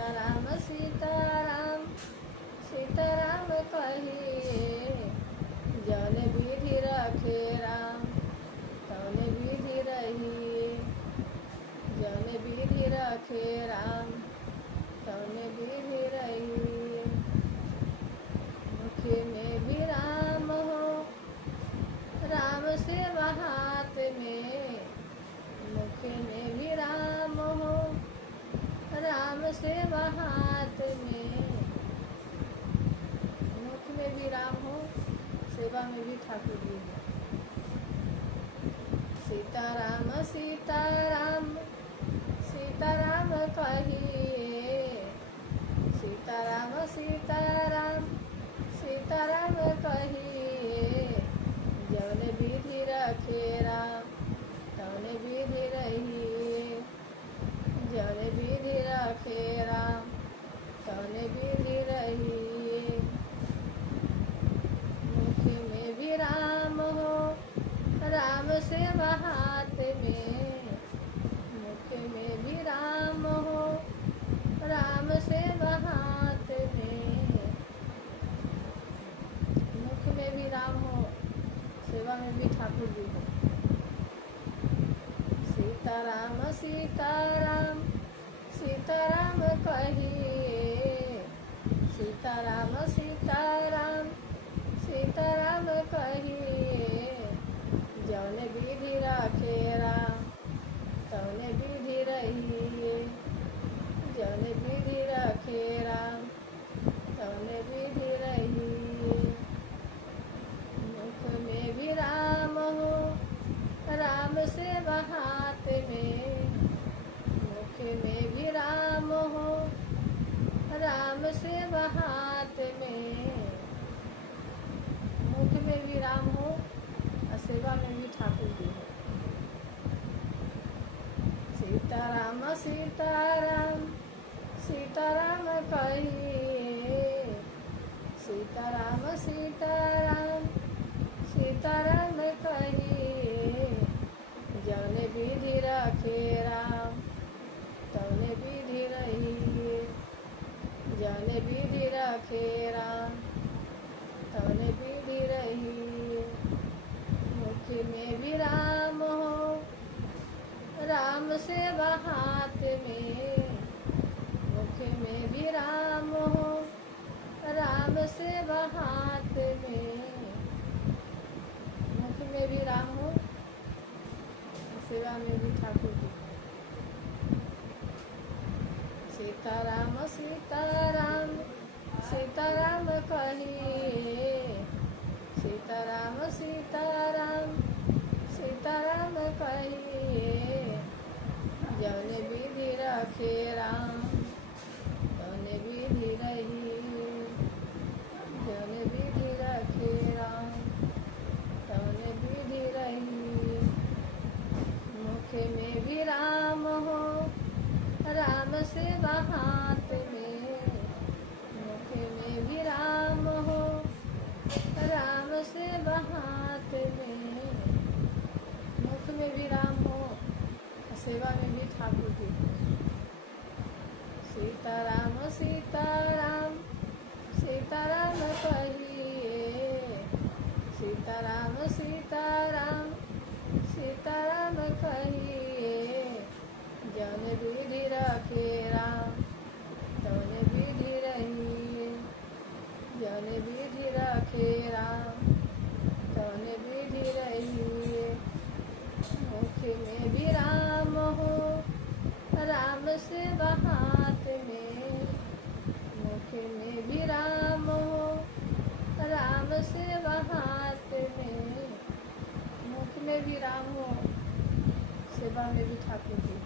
सीताराम सीताराम सीताराम कहिए, जौन विधि रखे राम तौन विधि रहिए। जौन विधि रखे राम तौन विधि रहिए। मुख में भी राम हो, राम से हाथ में। मुख में भी राम हो, राम से हाथ में। मुख में भी राम हो, सेवा में भी ठाकुर जी हो। सीताराम सीताराम सीताराम कहिए, सीताराम सीताराम सीताराम कहिए। जौन विधि रखे राम तौन विधि रहिए। जौन विधि रखे राम तौन विधि रहिए। मुख में भी राम हो, राम से हाथ में। मुख में भी राम हो, राम से हाथ में। मुख में भी राम हो, सेवा में भी ठाकुर जी हो। सीताराम सीताराम सीताराम कहिए, सीताराम सीताराम सीताराम कहिए। जौन विधि रखे राम तौन विधि रहिए। जौन विधि रखे राम तौन विधि रहिए। मुख में भी राम हो, राम से हाथ में। मुख में भी राम हो, राम से हाथ में। मुख में भी राम हो और सेवा में भी ठाकुर जी हो। सीताराम सीताराम सीताराम कहिए, सीताराम सीताराम सीताराम कहिए। जौन विधि रखे राम तौन विधि रहिए। जौन विधि रखे राम तौन विधि रहिए। मुख में भी राम हो, राम से हाथ में। मुख में भी राम हो, राम से हाथ में। मुख में भी राम हो, सेवा में भी ठाकुर जी। सीताराम सीताराम सीताराम कहिए, सीताराम सीताराम सीताराम कहिए। जौन विधि रखे राम तौन विधि रहिए। जौन विधि रखे राम तौन विधि रहिए। मुख में भी राम हो, राम से हाथ में। मुख में भी राम हो, राम से हाथ में। मुख में भी राम हो, सेवा में भी ठाकुर जी हो। सीताराम सीताराम सीताराम कहिए, सीताराम सीताराम सीताराम कहिए। जौन विधि रखे राम तौन विधि रहिए। जौन विधि रखे राम तौन विधि रहिए। मुख में भी राम हो, राम से हाथ में। मुख में भी राम हो, राम से हाथ में। मुख में भी राम हो, सेवा में भी ठाकुर जी।